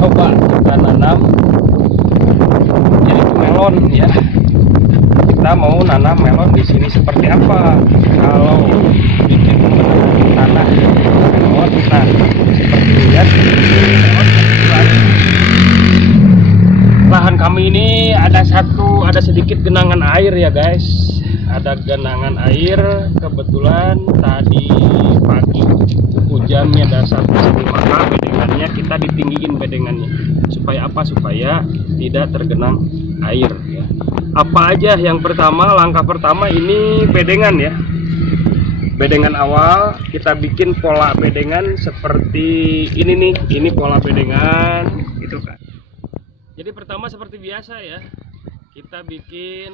coba kita nanam jadi melon ya. Kita mau nanam melon di sini seperti apa kalau bikin pembenahan tanah melon. Nah, seperti lihat lahan kami ini ada sedikit genangan air ya guys. Ada genangan air, kebetulan tadi pagi hujannya dasar sini, maka bedengannya kita ditinggiin bedengannya supaya apa? Supaya tidak tergenang air ya. Apa aja yang pertama, langkah pertama ini bedengan ya. Bedengan awal kita bikin pola bedengan seperti ini nih. Ini pola bedengan gitu kan. Jadi pertama seperti biasa ya, kita bikin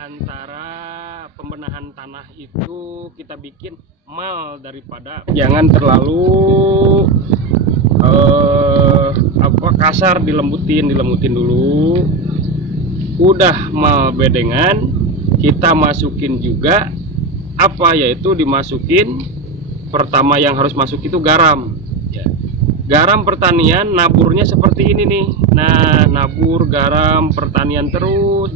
antara pembenahan tanah itu kita bikin mal daripada jangan terlalu kasar, dilembutin dulu. Udah mal bedengan, kita masukin juga apa, yaitu dimasukin pertama yang harus masuk itu garam ya. Garam pertanian naburnya seperti ini nih. Nah, nabur garam pertanian terus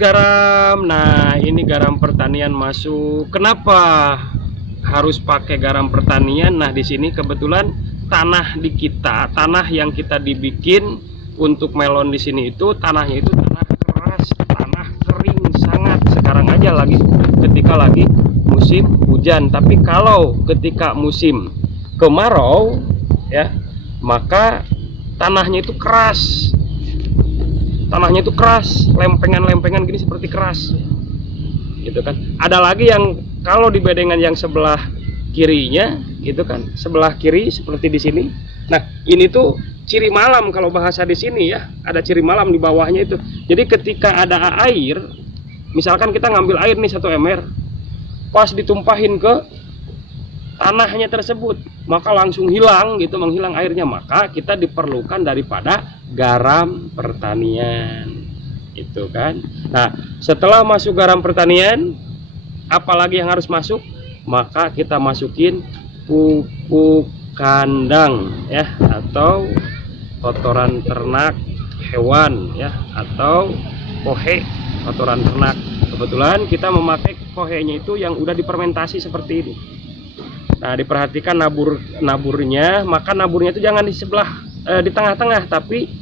garam. Nah, ini garam pertanian masuk. Kenapa harus pakai garam pertanian? Nah, di sini kebetulan tanah tanah yang kita dibikin untuk melon di sini itu tanahnya itu tanah keras, tanah kering sangat. Sekarang aja ketika lagi musim hujan. Tapi kalau ketika musim kemarau ya, maka tanahnya itu keras. Lempengan-lempengan gini seperti keras. Gitu kan. Ada lagi yang kalau di bedengan yang sebelah kirinya gitu kan, sebelah kiri seperti di sini. Nah, ini tuh ciri malam kalau bahasa di sini ya. Ada ciri malam di bawahnya itu. Jadi ketika ada air, misalkan kita ngambil air nih 1 ember, pas ditumpahin ke tanahnya tersebut, maka langsung menghilang airnya. Maka kita diperlukan daripada garam pertanian itu kan. Nah, setelah masuk garam pertanian, apalagi yang harus masuk? Maka kita masukin pupuk kandang ya, atau kotoran ternak hewan ya, atau kohe, kotoran ternak. Kebetulan kita memakai kohenya itu yang udah difermentasi seperti ini. Nah, diperhatikan naburnya, maka naburnya itu jangan di di tengah-tengah, tapi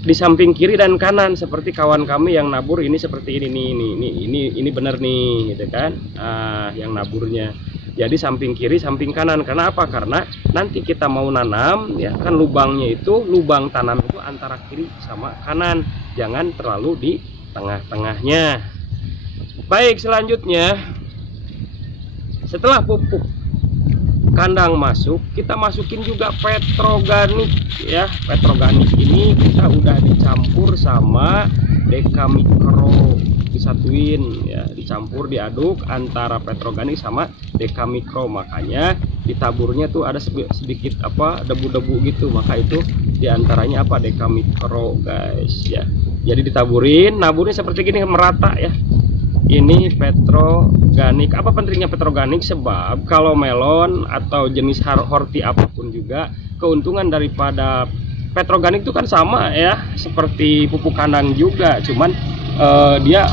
di samping kiri dan kanan seperti kawan kami yang nabur ini seperti ini nih. Ini bener nih gitu kan. Nah, yang naburnya jadi samping kiri samping kanan. Karena apa? Karena nanti kita mau nanam ya kan, lubangnya itu, lubang tanam itu antara kiri sama kanan, jangan terlalu di tengah-tengahnya. Baik, selanjutnya setelah pupuk kandang masuk, kita masukin juga petroganik ya. Petroganik ini kita udah dicampur sama dekamikro, disatuin ya, dicampur diaduk antara petroganik sama dekamikro. Makanya ditaburnya tuh ada sedikit debu-debu gitu, maka itu diantaranya dekamikro guys ya. Jadi ditaburin, naburnya seperti gini merata ya. Ini petroganik. Apa pentingnya petroganik? Sebab kalau melon atau jenis horti apapun juga, keuntungan daripada petroganik itu kan sama ya, seperti pupuk kandang juga, cuman dia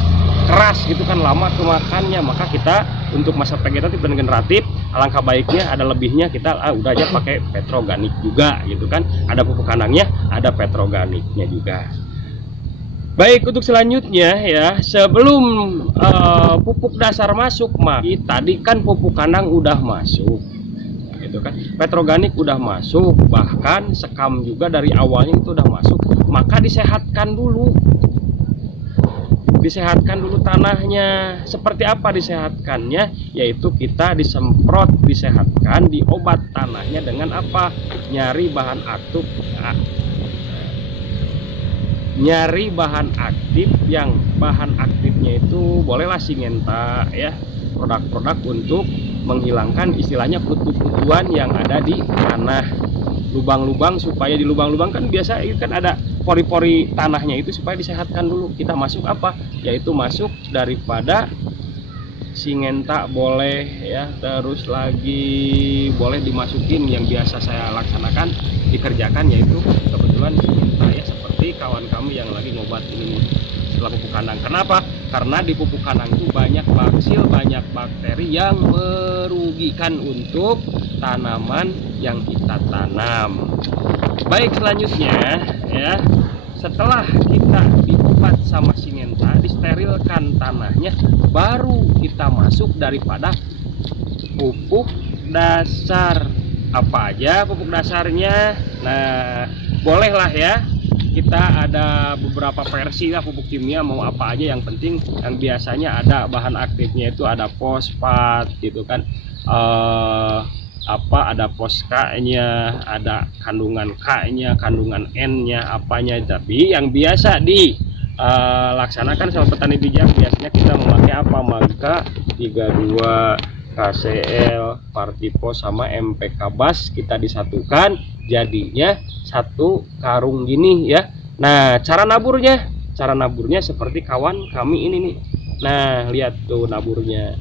keras gitu kan, lama kemakannya. Maka kita untuk masa vegetatif dan generatif, alangkah baiknya ada lebihnya kita udah aja pakai petroganik juga gitu kan. Ada pupuk kandangnya, ada petroganiknya juga. Baik, untuk selanjutnya ya, sebelum pupuk dasar masuk, tadi kan pupuk kandang udah masuk gitu kan, petroganik udah masuk, bahkan sekam juga dari awalnya itu udah masuk. Maka disehatkan dulu tanahnya. Seperti apa disehatkannya? Yaitu kita disehatkan di obat tanahnya dengan apa? Nyari bahan aktif, yang bahan aktifnya itu bolehlah Syngenta ya, produk-produk untuk menghilangkan istilahnya kutu-kutuan yang ada di tanah, lubang-lubang, supaya di lubang-lubang kan biasa kan ada pori-pori tanahnya itu, supaya disehatkan dulu. Kita masuk apa? Yaitu masuk daripada Singenta boleh ya, terus lagi boleh dimasukin yang biasa saya laksanakan dikerjakan, yaitu kebetulan Singenta ya, seperti kawan kami yang lagi ngobat ini setelah pupuk kandang. Kenapa? Karena di pupuk kandang itu banyak baksil, banyak bakteri yang merugikan untuk tanaman yang kita tanam. Baik, selanjutnya ya, setelah kita diobat sama Singenta, disterilkan tanahnya, baru kita masuk daripada pupuk dasar. Apa aja pupuk dasarnya? Nah, bolehlah ya, kita ada beberapa versi lah pupuk kimia, mau apa aja, yang penting yang biasanya ada bahan aktifnya itu ada fosfat gitu kan, ada pos K-nya, ada kandungan K-nya, kandungan N-nya, apanya. Tapi yang biasa dilaksanakan sama petani bijak, biasanya kita memakai apa? Magka 32, KCL, Partipos sama MPK Bas, kita disatukan jadinya satu karung gini ya. Nah, cara naburnya seperti kawan kami ini nih. Nah, lihat tuh naburnya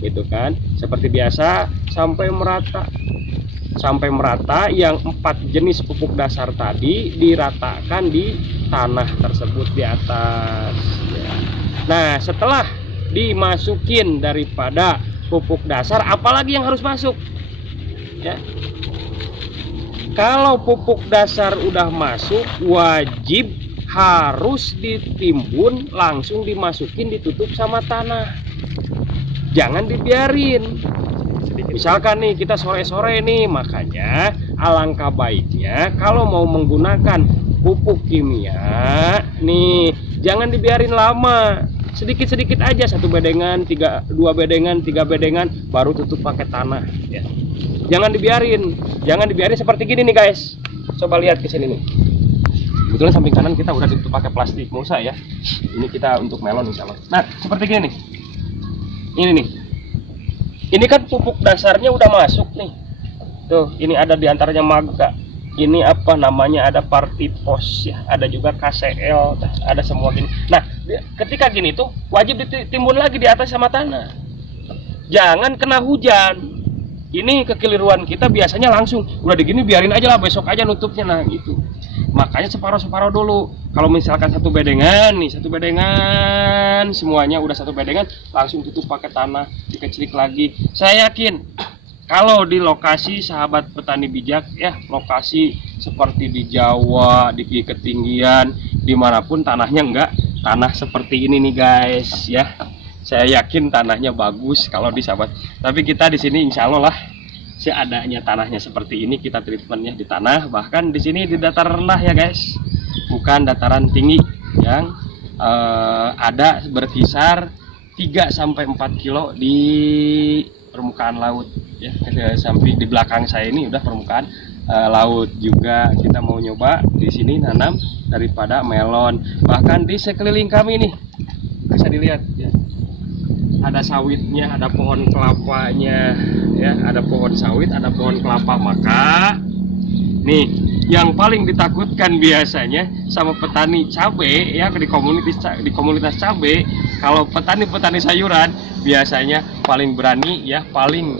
gitu kan, seperti biasa sampai merata yang 4 jenis pupuk dasar tadi diratakan di tanah tersebut di atas ya. Nah, setelah dimasukin daripada pupuk dasar, apalagi yang harus masuk ya, kalau pupuk dasar udah masuk, wajib harus ditimbun, langsung dimasukin, ditutup sama tanah. Jangan dibiarin. Misalkan nih kita sore-sore nih, makanya alangkah baiknya kalau mau menggunakan pupuk kimia nih, jangan dibiarin lama. Sedikit-sedikit aja, 1 bedengan, 2 bedengan, 3 bedengan, baru tutup pakai tanah ya. Jangan dibiarin seperti gini nih guys. Coba lihat ke sini nih. Kebetulan samping kanan kita udah ditutup pakai plastik musa ya. Ini kita untuk melon insya Allah. Nah, seperti gini nih. Ini kan pupuk dasarnya udah masuk nih. Tuh, ini ada diantaranya Magka. Ini apa namanya, ada Partipos ya, ada juga KCL, ada semua gini. Nah, ketika gini tuh wajib ditimbun lagi di atas sama tanah. Jangan kena hujan. Ini kekeliruan kita, biasanya langsung udah digini biarin aja lah, besok aja nutupnya. Nah gitu, makanya separuh dulu. Kalau misalkan 1 bedengan nih, 1 bedengan semuanya udah 1 bedengan, langsung tutup pakai tanah, dikecilik lagi. Saya yakin kalau di lokasi sahabat petani bijak ya, lokasi seperti di Jawa, di ketinggian, dimanapun tanahnya enggak tanah seperti ini nih guys ya, saya yakin tanahnya bagus kalau di sahabat. Tapi kita di sini insya Allah lah, seadanya tanahnya seperti ini, kita treatmentnya di tanah. Bahkan di sini di dataran rendah ya guys, bukan dataran tinggi yang ada berkisar 3-4 kilo di permukaan laut ya. Samping di belakang saya ini udah permukaan laut juga. Kita mau nyoba di sini nanam daripada melon. Bahkan di sekeliling kami nih bisa dilihat ya, ada sawitnya, ada pohon kelapanya ya, ada pohon sawit, ada pohon kelapa. Maka nih yang paling ditakutkan biasanya sama petani cabai ya, di komunitas cabai, kalau petani sayuran biasanya paling berani ya, paling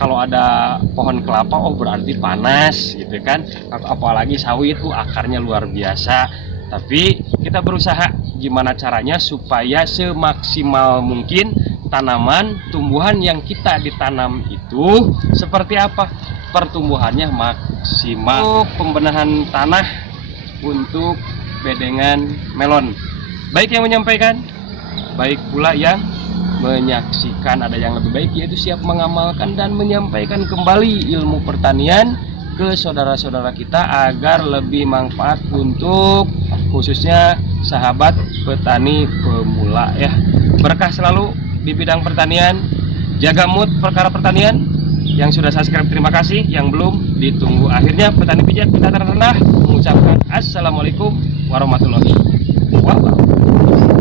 kalau ada pohon kelapa, oh berarti panas gitu kan, apalagi sawit tuh akarnya luar biasa. Tapi kita berusaha gimana caranya supaya semaksimal mungkin tanaman tumbuhan yang kita ditanam itu seperti apa, pertumbuhannya maksimal. Pembenahan tanah untuk bedengan melon, baik yang menyampaikan, baik pula yang menyaksikan. Ada yang lebih baik, yaitu siap mengamalkan dan menyampaikan kembali ilmu pertanian ke saudara-saudara kita agar lebih manfaat untuk khususnya sahabat petani pemula ya. Berkah selalu di bidang pertanian, jaga mood perkara pertanian. Yang sudah subscribe terima kasih, yang belum ditunggu. Akhirnya petani bijak dataran rendah mengucapkan assalamualaikum warahmatullahi wabarakatuh.